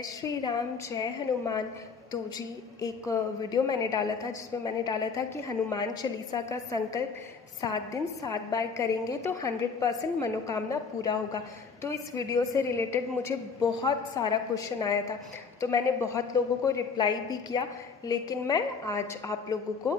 जय श्री राम, जय हनुमान। तो जी एक वीडियो मैंने डाला था जिसमें मैंने डाला था कि हनुमान चालीसा का संकल्प 7 दिन 7 बार करेंगे तो 100% मनोकामना पूरा होगा। तो इस वीडियो से रिलेटेड मुझे बहुत सारा क्वेश्चन आया था, तो मैंने बहुत लोगों को रिप्लाई भी किया, लेकिन मैं आज आप लोगों को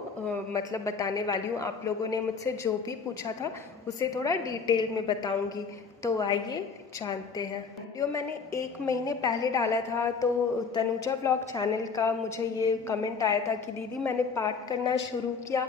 मतलब बताने वाली हूँ। आप लोगों ने मुझसे जो भी पूछा था उसे थोड़ा डिटेल में बताऊंगी। तो आइए जानते हैं। वीडियो मैंने 1 महीने पहले डाला था, तो तनुजा ब्लॉग चैनल का मुझे ये कमेंट आया था कि दीदी मैंने पाठ करना शुरू किया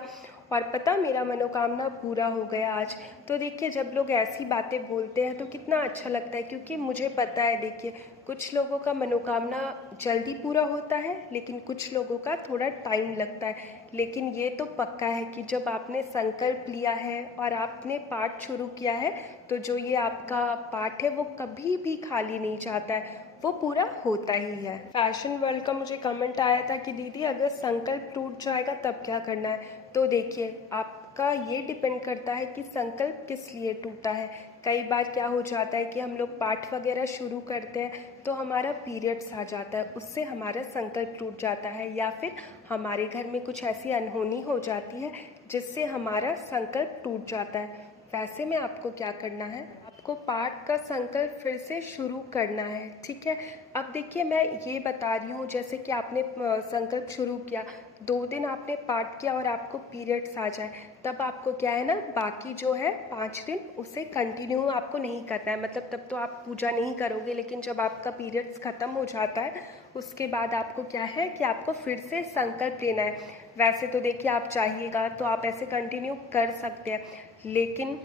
और पता मेरा मनोकामना पूरा हो गया आज। तो देखिए, जब लोग ऐसी बातें बोलते हैं तो कितना अच्छा लगता है, क्योंकि मुझे पता है, देखिए कुछ लोगों का मनोकामना जल्दी पूरा होता है लेकिन कुछ लोगों का थोड़ा टाइम लगता है। लेकिन ये तो पक्का है कि जब आपने संकल्प लिया है और आपने पाठ शुरू किया है तो जो ये आपका पाठ है वो कभी भी खाली नहीं जाता है, वो पूरा होता ही है। फैशन वर्ल्ड का मुझे कमेंट आया था कि दीदी अगर संकल्प टूट जाएगा तब क्या करना है। तो देखिए, आपका ये डिपेंड करता है कि संकल्प किस लिए टूटा है। कई बार क्या हो जाता है कि हम लोग पाठ वगैरह शुरू करते हैं तो हमारा पीरियड्स आ जाता है, उससे हमारा संकल्प टूट जाता है, या फिर हमारे घर में कुछ ऐसी अनहोनी हो जाती है जिससे हमारा संकल्प टूट जाता है। वैसे में आपको क्या करना है, आपको पाठ का संकल्प फिर से शुरू करना है, ठीक है। अब देखिए, मैं ये बता रही हूँ, जैसे कि आपने संकल्प शुरू किया, 2 दिन आपने पाठ किया और आपको पीरियड्स आ जाए, तब आपको क्या है ना, बाकी जो है 5 दिन उसे कंटिन्यू आपको नहीं करना है। मतलब तब तो आप पूजा नहीं करोगे, लेकिन जब आपका पीरियड्स ख़त्म हो जाता है उसके बाद आपको क्या है कि आपको फिर से संकल्प लेना है। वैसे तो देखिए, आप चाहिएगा तो आप ऐसे कंटिन्यू कर सकते हैं, लेकिन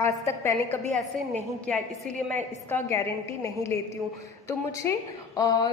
आज तक मैंने कभी ऐसे नहीं किया, इसीलिए मैं इसका गारंटी नहीं लेती हूँ। तो मुझे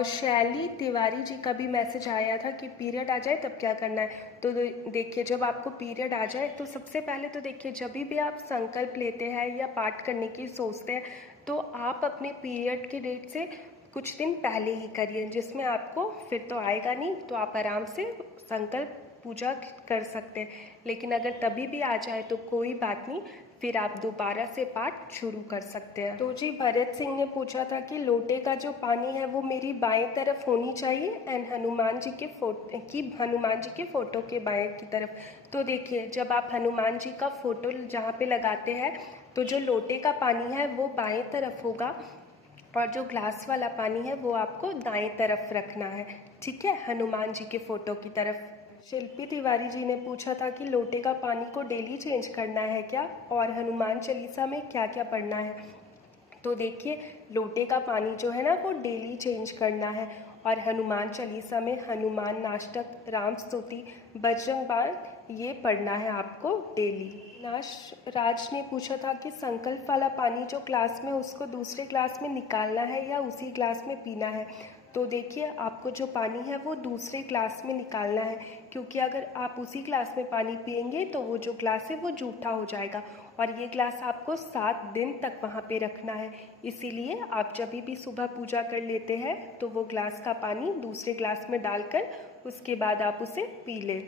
शैली तिवारी जी का भी मैसेज आया था कि पीरियड आ जाए तब क्या करना है। तो देखिए, जब आपको पीरियड आ जाए तो सबसे पहले तो देखिए, जब भी आप संकल्प लेते हैं या पाठ करने की सोचते हैं तो आप अपने पीरियड के डेट से कुछ दिन पहले ही करिए, जिसमें आपको फिर तो आएगा नहीं, तो आप आराम से संकल्प पूजा कर सकते हैं। लेकिन अगर तभी भी आ जाए तो कोई बात नहीं, फिर आप दोबारा से पाठ शुरू कर सकते हैं। तो जी भरत सिंह ने पूछा था कि लोटे का जो पानी है वो मेरी बाएं तरफ होनी चाहिए एंड हनुमान जी के फोटो के बाएं की तरफ। तो देखिए, जब आप हनुमान जी का फोटो जहाँ पे लगाते हैं तो जो लोटे का पानी है वो बाएं तरफ होगा और जो ग्लास वाला पानी है वो आपको दाएं तरफ रखना है, ठीक है, हनुमान जी के फोटो की तरफ। शिल्पी तिवारी जी ने पूछा था कि लोटे का पानी को डेली चेंज करना है क्या, और हनुमान चालीसा में क्या क्या पढ़ना है। तो देखिए, लोटे का पानी जो है ना वो डेली चेंज करना है, और हनुमान चालीसा में हनुमान नाष्टक, राम स्तुति, बजरंग बाण ये पढ़ना है आपको डेली। राज ने पूछा था कि संकल्प वाला पानी जो ग्लास में उसको दूसरे ग्लास में निकालना है या उसी ग्लास में पीना है। तो देखिए, आपको जो पानी है वो दूसरे ग्लास में निकालना है, क्योंकि अगर आप उसी ग्लास में पानी पिएंगे तो वो जो ग्लास है वो जूठा हो जाएगा, और ये ग्लास आपको 7 दिन तक वहाँ पे रखना है। इसीलिए आप जब भी सुबह पूजा कर लेते हैं तो वो ग्लास का पानी दूसरे ग्लास में डालकर उसके बाद आप उसे पी लें।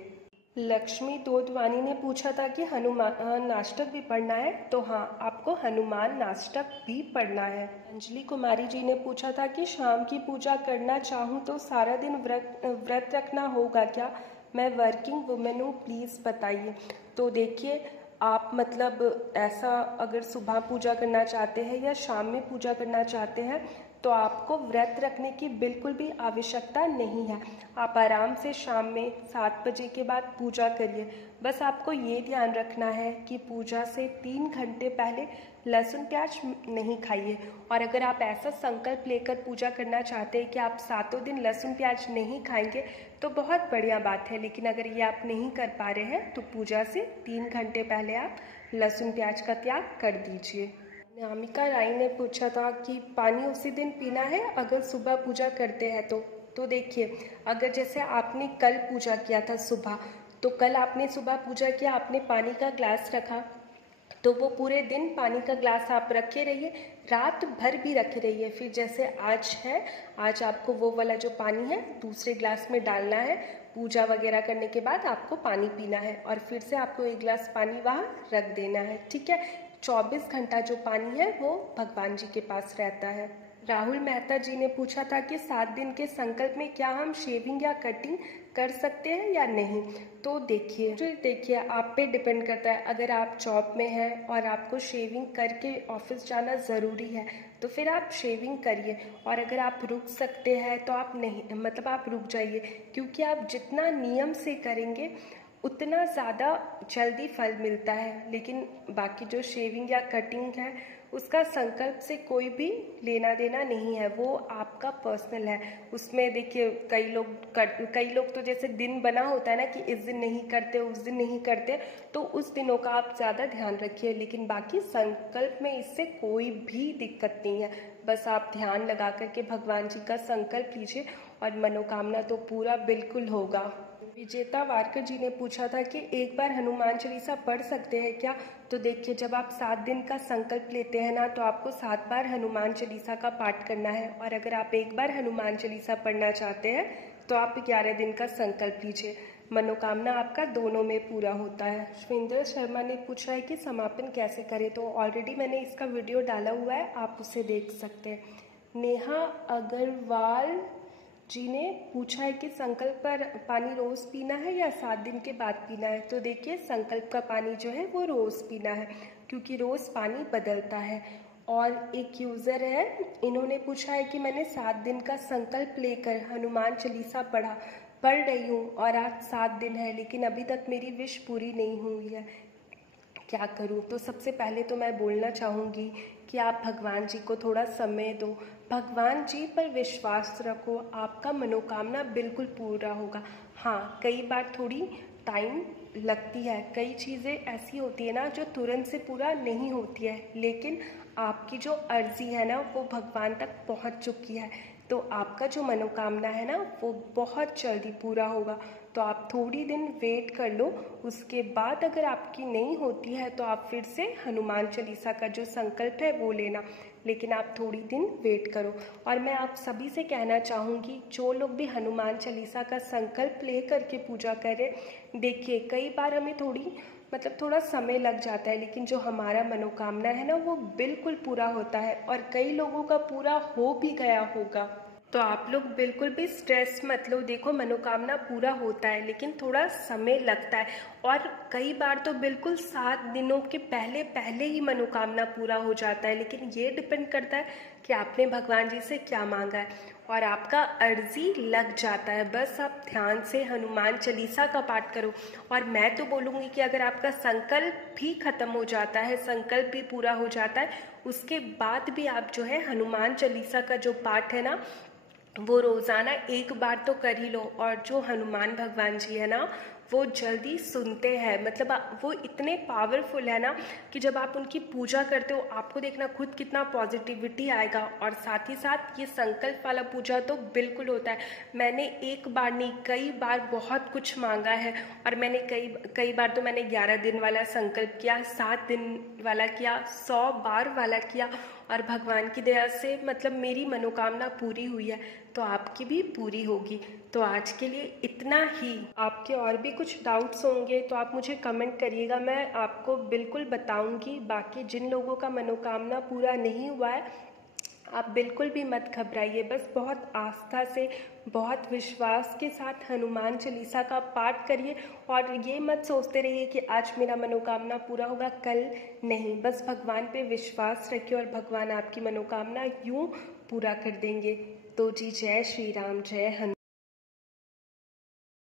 लक्ष्मी दोदवानी ने पूछा था कि हनुमान नाष्टक भी पढ़ना है। तो हाँ, आपको हनुमान नाष्टक भी पढ़ना है। अंजलि कुमारी जी ने पूछा था कि शाम की पूजा करना चाहूँ तो सारा दिन व्रत रखना होगा क्या, मैं वर्किंग वुमेन हूँ, प्लीज़ बताइए। तो देखिए, आप मतलब ऐसा अगर सुबह पूजा करना चाहते हैं या शाम में पूजा करना चाहते हैं तो आपको व्रत रखने की बिल्कुल भी आवश्यकता नहीं है। आप आराम से शाम में 7 बजे के बाद पूजा करिए। बस आपको ये ध्यान रखना है कि पूजा से 3 घंटे पहले लहसुन प्याज नहीं खाइए। और अगर आप ऐसा संकल्प लेकर पूजा करना चाहते हैं कि आप 7 दिन लहसुन प्याज नहीं खाएंगे तो बहुत बढ़िया बात है, लेकिन अगर ये आप नहीं कर पा रहे हैं तो पूजा से 3 घंटे पहले आप लहसुन प्याज का त्याग कर दीजिए। नामिका राय ने पूछा था कि पानी उसी दिन पीना है अगर सुबह पूजा करते हैं तो देखिए, अगर जैसे आपने कल पूजा किया था सुबह, तो कल आपने सुबह पूजा किया, आपने पानी का ग्लास रखा, तो वो पूरे दिन पानी का ग्लास आप रखे रहिए, रात भर भी रखे रहिए। फिर जैसे आज है, आज आपको वो वाला जो पानी है दूसरे ग्लास में डालना है, पूजा वगैरह करने के बाद आपको पानी पीना है और फिर से आपको 1 गिलास पानी वहाँ रख देना है, ठीक है। 24 घंटा जो पानी है वो भगवान जी के पास रहता है। राहुल मेहता जी ने पूछा था कि 7 दिन के संकल्प में क्या हम शेविंग या कटिंग कर सकते हैं या नहीं। तो देखिए आप पे डिपेंड करता है। अगर आप जॉब में हैं और आपको शेविंग करके ऑफिस जाना ज़रूरी है तो फिर आप शेविंग करिए, और अगर आप रुक सकते हैं तो आप नहीं, मतलब आप रुक जाइए, क्योंकि आप जितना नियम से करेंगे उतना ज़्यादा जल्दी फल मिलता है। लेकिन बाकी जो शेविंग या कटिंग है उसका संकल्प से कोई भी लेना देना नहीं है, वो आपका पर्सनल है। उसमें देखिए कई लोग तो जैसे दिन बना होता है ना कि इस दिन नहीं करते, उस दिन नहीं करते, तो उस दिनों का आप ज़्यादा ध्यान रखिए। लेकिन बाकी संकल्प में इससे कोई भी दिक्कत नहीं है। बस आप ध्यान लगा करके भगवान जी का संकल्प लीजिए और मनोकामना तो पूरा बिल्कुल होगा। विजेता वारकर जी ने पूछा था कि एक बार हनुमान चालीसा पढ़ सकते हैं क्या। तो देखिए जब आप 7 दिन का संकल्प लेते हैं ना तो आपको 7 बार हनुमान चालीसा का पाठ करना है, और अगर आप एक बार हनुमान चालीसा पढ़ना चाहते हैं तो आप 11 दिन का संकल्प लीजिए। मनोकामना आपका दोनों में पूरा होता है। शविंदर शर्मा ने पूछा है कि समापन कैसे करें। तो ऑलरेडी मैंने इसका वीडियो डाला हुआ है, आप उसे देख सकते हैं। नेहा अग्रवाल जी ने पूछा है कि संकल्प पर पानी रोज़ पीना है या 7 दिन के बाद पीना है। तो देखिए संकल्प का पानी जो है वो रोज़ पीना है, क्योंकि रोज़ पानी बदलता है। और एक यूज़र है, इन्होंने पूछा है कि मैंने 7 दिन का संकल्प लेकर हनुमान चालीसा पढ़ रही हूँ और आज 7 दिन है, लेकिन अभी तक मेरी विश पूरी नहीं हुई है, क्या करूं। तो सबसे पहले तो मैं बोलना चाहूँगी कि आप भगवान जी को थोड़ा समय दो, भगवान जी पर विश्वास रखो, आपका मनोकामना बिल्कुल पूरा होगा। हाँ, कई बार थोड़ी टाइम लगती है, कई चीज़ें ऐसी होती है ना जो तुरंत से पूरा नहीं होती है, लेकिन आपकी जो अर्जी है ना वो भगवान तक पहुंच चुकी है, तो आपका जो मनोकामना है ना वो बहुत जल्दी पूरा होगा। तो आप थोड़ी दिन वेट कर लो, उसके बाद अगर आपकी नहीं होती है तो आप फिर से हनुमान चालीसा का जो संकल्प है वो लेना, लेकिन आप थोड़ी दिन वेट करो। और मैं आप सभी से कहना चाहूँगी, जो लोग भी हनुमान चालीसा का संकल्प ले करके पूजा करें, देखिए कई बार हमें थोड़ा समय लग जाता है, लेकिन जो हमारा मनोकामना है ना वो बिल्कुल पूरा होता है, और कई लोगों का पूरा हो भी गया होगा। तो आप लोग बिल्कुल भी स्ट्रेस मत लो। देखो मनोकामना पूरा होता है, लेकिन थोड़ा समय लगता है, और कई बार तो बिल्कुल 7 दिनों के पहले ही मनोकामना पूरा हो जाता है। लेकिन ये डिपेंड करता है कि आपने भगवान जी से क्या मांगा है, और आपका अर्जी लग जाता है। बस आप ध्यान से हनुमान चालीसा का पाठ करो। और मैं तो बोलूँगी कि अगर आपका संकल्प भी खत्म हो जाता है, संकल्प भी पूरा हो जाता है, उसके बाद भी आप जो है हनुमान चालीसा का जो पाठ है ना वो रोज़ाना एक बार तो कर ही लो। और जो हनुमान भगवान जी है ना वो जल्दी सुनते हैं, मतलब वो इतने पावरफुल है ना कि जब आप उनकी पूजा करते हो आपको देखना खुद कितना पॉजिटिविटी आएगा। और साथ ही साथ ये संकल्प वाला पूजा तो बिल्कुल होता है। मैंने एक बार नहीं कई बार बहुत कुछ मांगा है, और मैंने कई बार तो मैंने 11 दिन वाला संकल्प किया, 7 दिन वाला किया, 100 बार वाला किया, और भगवान की दया से मतलब मेरी मनोकामना पूरी हुई है, तो आपकी भी पूरी होगी। तो आज के लिए इतना ही। आपके और भी कुछ डाउट्स होंगे तो आप मुझे कमेंट करिएगा, मैं आपको बिल्कुल बताऊंगी। बाकी जिन लोगों का मनोकामना पूरा नहीं हुआ है आप बिल्कुल भी मत घबराइए, बस बहुत आस्था से, बहुत विश्वास के साथ हनुमान चालीसा का पाठ करिए। और ये मत सोचते रहिए कि आज मेरा मनोकामना पूरा होगा, कल नहीं। बस भगवान पे विश्वास रखिए और भगवान आपकी मनोकामना यूँ पूरा कर देंगे। तो जी जय श्री राम, जय हनुमान।